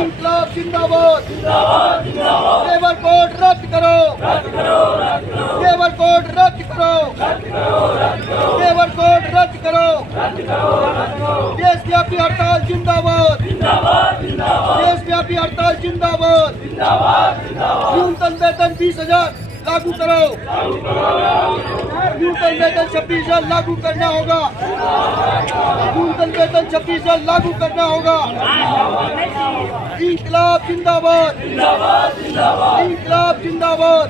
इंकलाब जिंदाबाद। Labour code रद्द करो। लेबर कोड रद्द करो। लेबर कोड रद्द करो। देशव्यापी हड़ताल जिंदाबाद। देशव्यापी हड़ताल जिंदाबाद। न्यूनतम वेतन 20,000 लागू करो। न्यूनतम वेतन 26,000 लागू करना होगा। न्यूनतम वेतन 26,000 लागू करना होगा। इंकलाब जिंदाबाद। इंकलाब जिंदाबाद।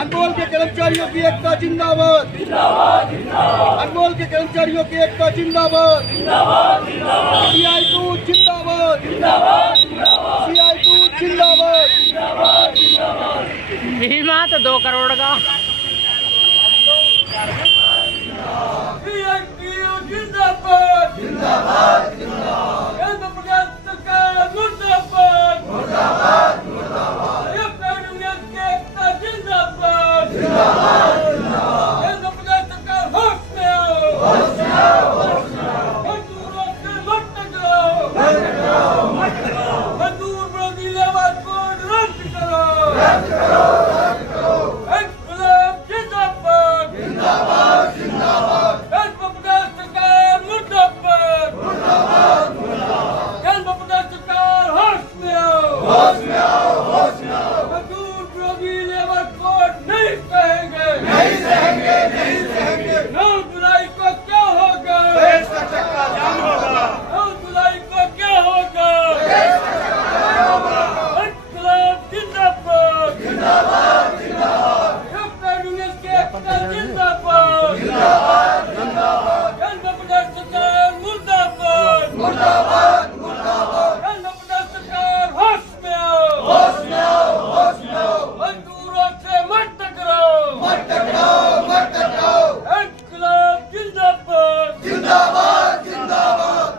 अनमोल के कर्मचारियों की एकता जिंदाबाद। अनमोल के कर्मचारियों की एकता जिंदाबाद। CI2 जिंदाबाद। CI2 जिंदाबाद। बीमा तो 2 करोड़ का। जिंदाबाद जिंदाबाद केंद्र प्रदेश सरकार मुर्दाबाद मुर्दाबाद मुर्दाबाद यूनियन के एकता जिंदाबाद जिंदाबाद केंद्र प्रदेश सरकार होश में आओ मजदूरों से मत टकराओ मजदूर विरोधी लेबर कोड रद्द करो इंकलाब जिंदाबाद जिंदाबाद जिंदाबाद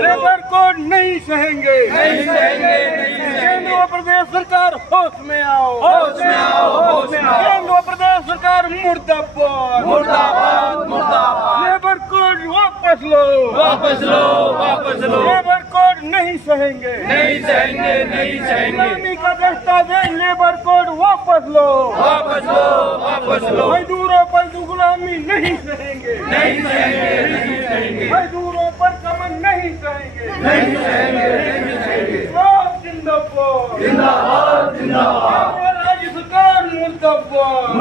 लेबर कोड नहीं सहेंगे केंद्र व प्रदेश सरकार होश में आओ केंद्र व प्रदेश सरकार मुर्दाबाद मुर्दाबाद मुर्दाबाद लेबर कोड वापस लो लेबर कोड नहीं सहेंगे गुलामी का दस्तावेज लेबर कोड वापस लो मजदूरों पर गुलामी नहीं सहेंगे मजदूरों पर कमन नहीं सहेंगे जिंदाबाद जिंदाबाद राज्य सरकार मुर्दाबाद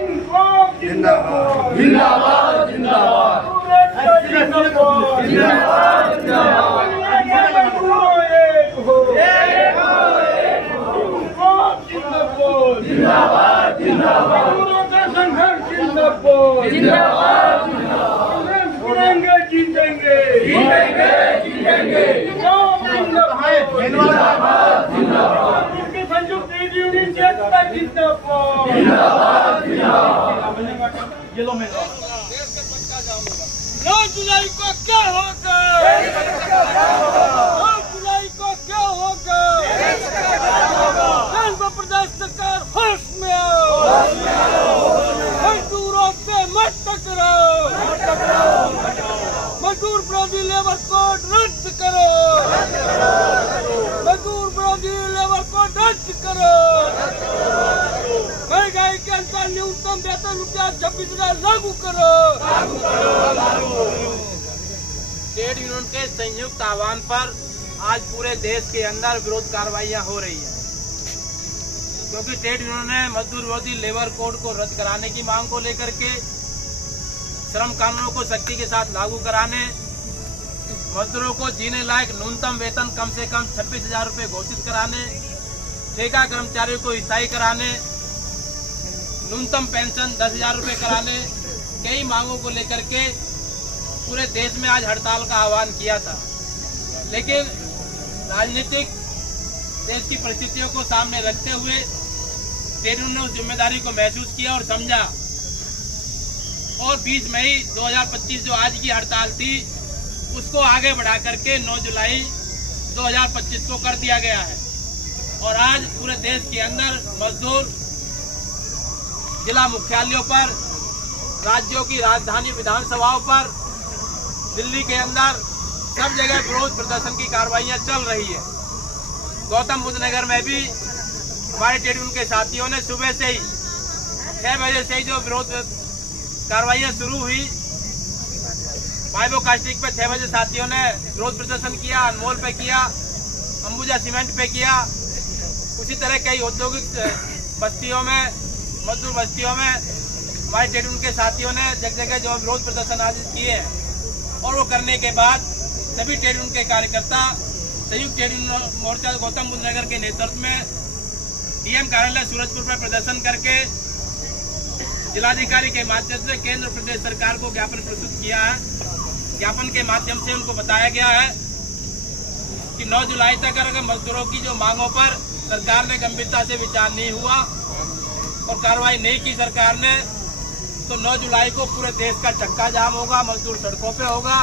इंकलाब जिंदाबाद जीतेंगे संयुक्त ट्रेड यूनियन की एकता जिंदाबाद 9 जुलाई को क्या होगा 9 जुलाई को क्या होगा केंद्र प्रदेश सरकार होश में आओ मजदूरों से मत टकराओ मजदूर विरोधी लेबर कोड रद्द करो मजदूर विरोधी लेबर कोड रद्द करो महंगाई के अनुसार न्यूनतम वेतन ₹26,000 लागू करो ट्रेड यूनियन के संयुक्त आह्वान पर आज पूरे देश के अंदर विरोध कार्रवाइयां हो रही है क्योंकि ट्रेड यूनियन ने मजदूर विरोधी लेबर कोड को रद्द कराने की मांग को लेकर के श्रम कानूनों को सख्ती के साथ लागू कराने मजदूरों को जीने लायक न्यूनतम वेतन कम से कम 26,000 रुपये घोषित कराने ठेका कर्मचारियों को स्थायी कराने न्यूनतम पेंशन 10,000 रुपये कराने कई मांगों को लेकर के पूरे देश में आज हड़ताल का आह्वान किया था लेकिन राजनीतिक देश की परिस्थितियों को सामने रखते हुए ट्रेड यूनियन ने उस जिम्मेदारी को महसूस किया और समझा और 20 मई 2025 जो आज की हड़ताल थी उसको आगे बढ़ा करके 9 जुलाई 2025 को कर दिया गया है और आज पूरे देश के अंदर मजदूर जिला मुख्यालयों पर राज्यों की राजधानी विधानसभाओं पर, दिल्ली के अंदर सब जगह विरोध प्रदर्शन की कार्रवाइयां चल रही है। गौतम बुद्ध नगर में भी हमारे ट्रेड यूनियन के साथियों ने सुबह से ही 6 बजे से ही जो विरोध कार्रवाइयां शुरू हुई, वाइबो कास्टिक पे 6 बजे साथियों ने विरोध प्रदर्शन किया, अनमोल पे किया, अंबुजा सीमेंट पे किया। उसी तरह कई औद्योगिक बस्तियों में, मजदूर बस्तियों में हमारे ट्रेड यूनियन के साथियों ने जगह जगह जो विरोध प्रदर्शन आयोजित किए हैं। और वो करने के बाद सभी ट्रेड यूनियन के कार्यकर्ता संयुक्त ट्रेड यूनियन मोर्चा गौतम बुद्ध नगर के नेतृत्व में डीएम कार्यालय सूरजपुर पर प्रदर्शन करके जिलाधिकारी के माध्यम से केंद्र और प्रदेश सरकार को ज्ञापन प्रस्तुत किया है। ज्ञापन के माध्यम से उनको बताया गया है कि 9 जुलाई तक अगर मजदूरों की जो मांगों पर सरकार ने गंभीरता से विचार नहीं हुआ और कार्रवाई नहीं की सरकार ने, तो 9 जुलाई को पूरे देश का चक्का जाम होगा, मजदूर सड़कों पे होगा,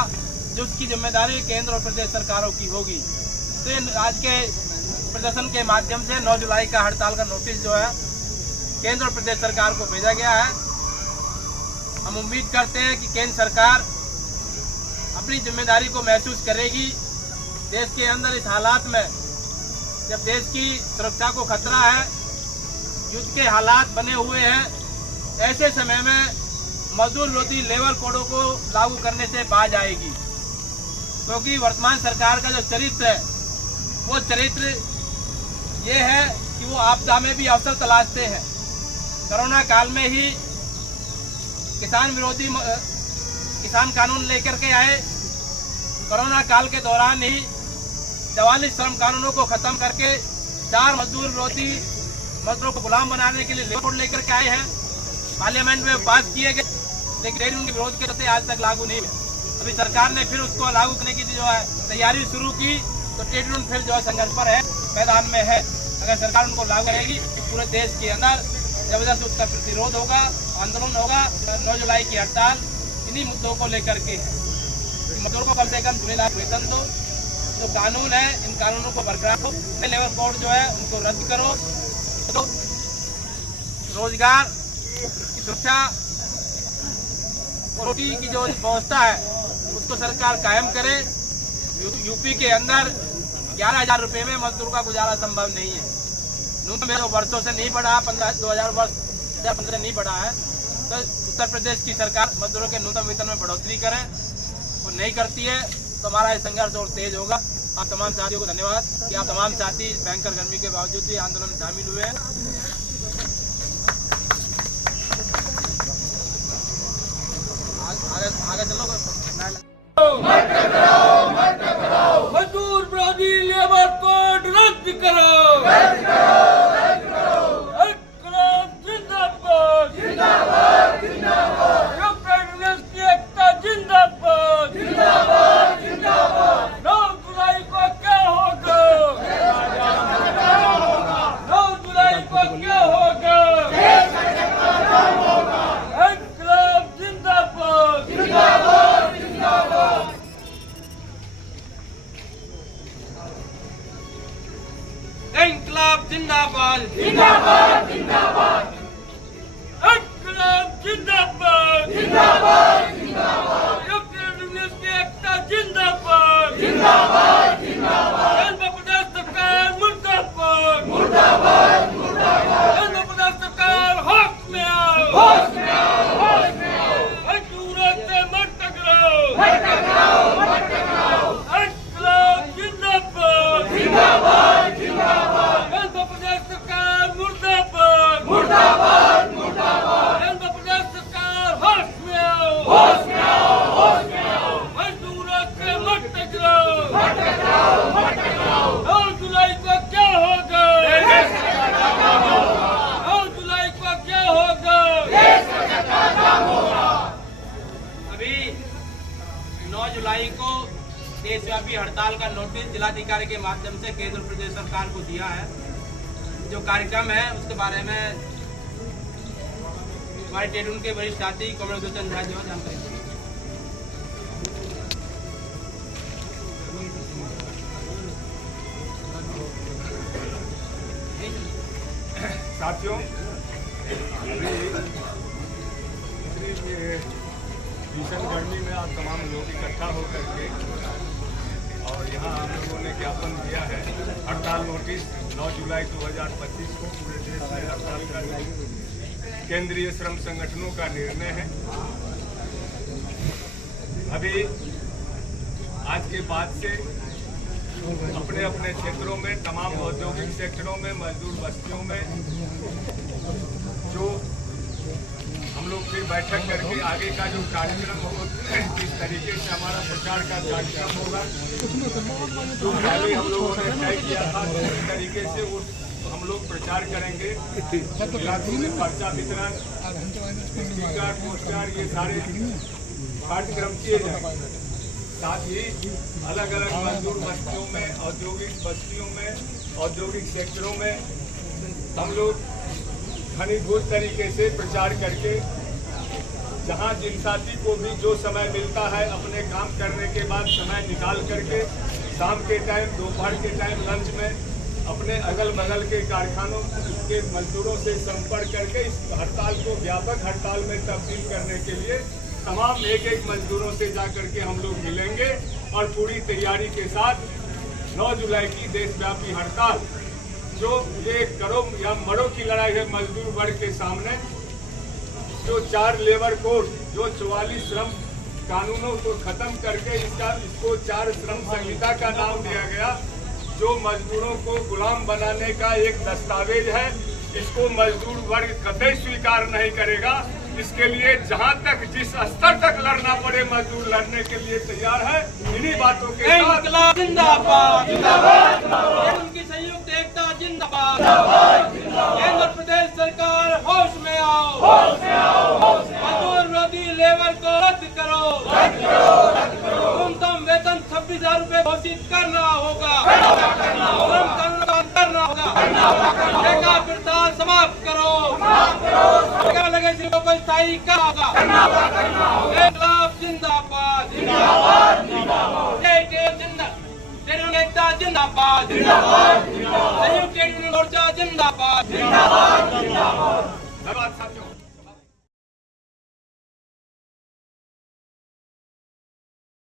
जिसकी जिम्मेदारी केंद्र और प्रदेश सरकारों की होगी। तो आज के प्रदर्शन के माध्यम से 9 जुलाई का हड़ताल का नोटिस जो है केंद्र और प्रदेश सरकार को भेजा गया है। हम उम्मीद करते हैं कि केंद्र सरकार अपनी जिम्मेदारी को महसूस करेगी। देश के अंदर इस हालात में, जब देश की सुरक्षा को खतरा है, युद्ध के हालात बने हुए हैं, ऐसे समय में मजदूर विरोधी लेबर कोडों को लागू करने से बाज आएगी। क्योंकि वर्तमान सरकार का जो चरित्र है, वो चरित्र ये है कि वो आपदा में भी अवसर तलाशते हैं। कोरोना काल में ही किसान कानून लेकर के आए। कोरोना काल के दौरान ही 44 श्रम कानूनों को खत्म करके 4 मजदूर विरोधी मजदूरों को गुलाम बनाने के लिए लेबर कोड लेकर के आए हैं। पार्लियामेंट में पास किए गए, लेकिन ट्रेड यूनियन के विरोध के चलते आज तक लागू नहीं हुए। अभी सरकार ने फिर उसको लागू करने की जो है तैयारी शुरू की, तो ट्रेड यूनियन फिर जो है संघर्ष पर है, मैदान में है। अगर सरकार उनको लागू करेगी, पूरे देश के अंदर जबरदस्त उसका प्रतिरोध होगा, आंदोलन होगा। 9 जुलाई की हड़ताल इन्हीं मुद्दों को लेकर के है। मजदूरों को कम से कम 2 लाख वेतन दो, जो कानून है इन कानूनों को बरकरार रखो, लेबर कोड जो है उनको रद्द करो, तो रोजगार की सुरक्षा और रोटी की जो व्यवस्था है उसको सरकार कायम करे। यूपी के अंदर 11,000 रुपये में मजदूर का गुजारा संभव नहीं है। न्यूनतम तो वर्षों से नहीं बढ़ा, 2000 वर्ष या 15 नहीं बढ़ा है। तो उत्तर प्रदेश की सरकार मजदूरों के न्यूनतम वेतन में बढ़ोतरी करे, वो नहीं करती है तो हमारा संघर्ष और तेज होगा। आप तमाम साथियों को धन्यवाद कि आप तमाम साथी भयंकर गर्मी के बावजूद भी आंदोलन में शामिल हुए हैं। आगे चलो। मजदूर विरोधी लेबर कोड रद्द करो। जिंदाबाद जिंदाबाद जिंदाबाद। की एकता जिंदाबाद जिंदाबाद जिंदाबाद। 9 जुलाई को क्या होगा? 9 जुलाई को क्या होगा? इंकलाब जिंदाबाद जिंदाबाद जिंदाबाद। इंकलाब जिंदाबाद जिंदाबाद जिंदाबाद। इंकलाब जिंदाबाद जिंदाबाद जिंदाबाद। की एकता जिंदाबाद जिंदाबाद जिंदाबाद। केंद्र प्रदेश सरकार मुर्दाबाद मुर्दाबाद मुर्दाबाद। केंद्र प्रदेश सरकार होश में आओ, होश में आओ, होश में आओ। मजदूरों से मत टकराओ, मत टकराओ, मत टकराओ। इंकलाब जिंदाबाद जिंदाबाद जिंदाबाद। केंद्र प्रदेश सरकार मुर्दाबाद मुर्दाबाद मुर्दाबाद। केंद्र प्रदेश सरकार होश में आओ, होश में आओ, होश में आओ। मजदूरों से मत टकराओ, मत टकराओ, मत टकराओ। 9 जुलाई को क्या होगा? 9 जुलाई को क्या होगा? अभी 9 जुलाई को देशव्यापी हड़ताल का नोटिस जिलाधिकारी के माध्यम से केंद्र प्रदेश सरकार को दिया है। जो कार्यक्रम है उसके बारे में हमारे ट्रेड यूनियन के वरिष्ठ साथी कमल गोचन झा जो जानकारी देंगे। साथियों, ये भीषण गर्मी में आप तमाम लोग इकट्ठा होकर के और यहाँ हम लोगों ने ज्ञापन दिया है हड़ताल नोटिस 9 जुलाई 2025 को पूरे देश में हड़ताल करने केंद्रीय श्रम संगठनों का निर्णय है। अभी आज के बाद से अपने अपने क्षेत्रों में तमाम औद्योगिक सेक्टरों में मजदूर बस्तियों में जो हम लोग फिर बैठक करके आगे का जो कार्यक्रम होगा किस तरीके से हमारा प्रचार का कार्यक्रम होगा जो पहले हम लोगों ने तय किया था उस तरीके से वो हम लोग प्रचार करेंगे। इलाकों में पर्चा वितरण, स्पीकर, पोस्टर ये सारे कार्यक्रम किए जाएंगे। साथ ही अलग अलग मजदूर बस्तियों में, औद्योगिक बस्तियों में, औद्योगिक सेक्टरों में हम लोग घनीभूत तरीके से प्रचार करके जहां जिन साथी को भी जो समय मिलता है अपने काम करने के बाद समय निकाल करके शाम के टाइम, दोपहर के टाइम लंच में अपने अगल बगल के कारखानों के मजदूरों से संपर्क करके इस हड़ताल को व्यापक हड़ताल में तब्दील करने के लिए तमाम एक एक मजदूरों से जाकर के हम लोग मिलेंगे और पूरी तैयारी के साथ 9 जुलाई की देशव्यापी हड़ताल जो ये करो या मरो की लड़ाई है मजदूर वर्ग के सामने, जो 4 लेबर कोड, जो 44 श्रम कानूनों को खत्म करके इसको 4 श्रम संहिता का नाम दिया गया, जो मजदूरों को गुलाम बनाने का एक दस्तावेज है, इसको मजदूर वर्ग कतई स्वीकार नहीं करेगा। इसके लिए जहां तक जिस स्तर तक लड़ना पड़े मजदूर लड़ने के लिए तैयार है। इन्हीं बातों के साथ इनकलाब जिंदाबाद, जिंदाबाद, उनकी संयुक्त एकता जिंदाबाद, केंद्र प्रदेश सरकार होश में आओ, होश में आओ, मजदूर विरोधी लेबर को रद्द करो, न्यूनतम वेतन 26,000 रुपए घोषित करना होगा, श्रम कानून करना होगा, ठेका प्रथा समाप्त करो, ठेका लगे जिलों को स्थायी करना होगा, इनकलाब जिंदाबाद, जिंदाबाद, एकता जिंदाबाद, जिंदाबाद, संयुक्त मोर्चा जिंदाबाद, जिंदाबाद, जिंदाबाद।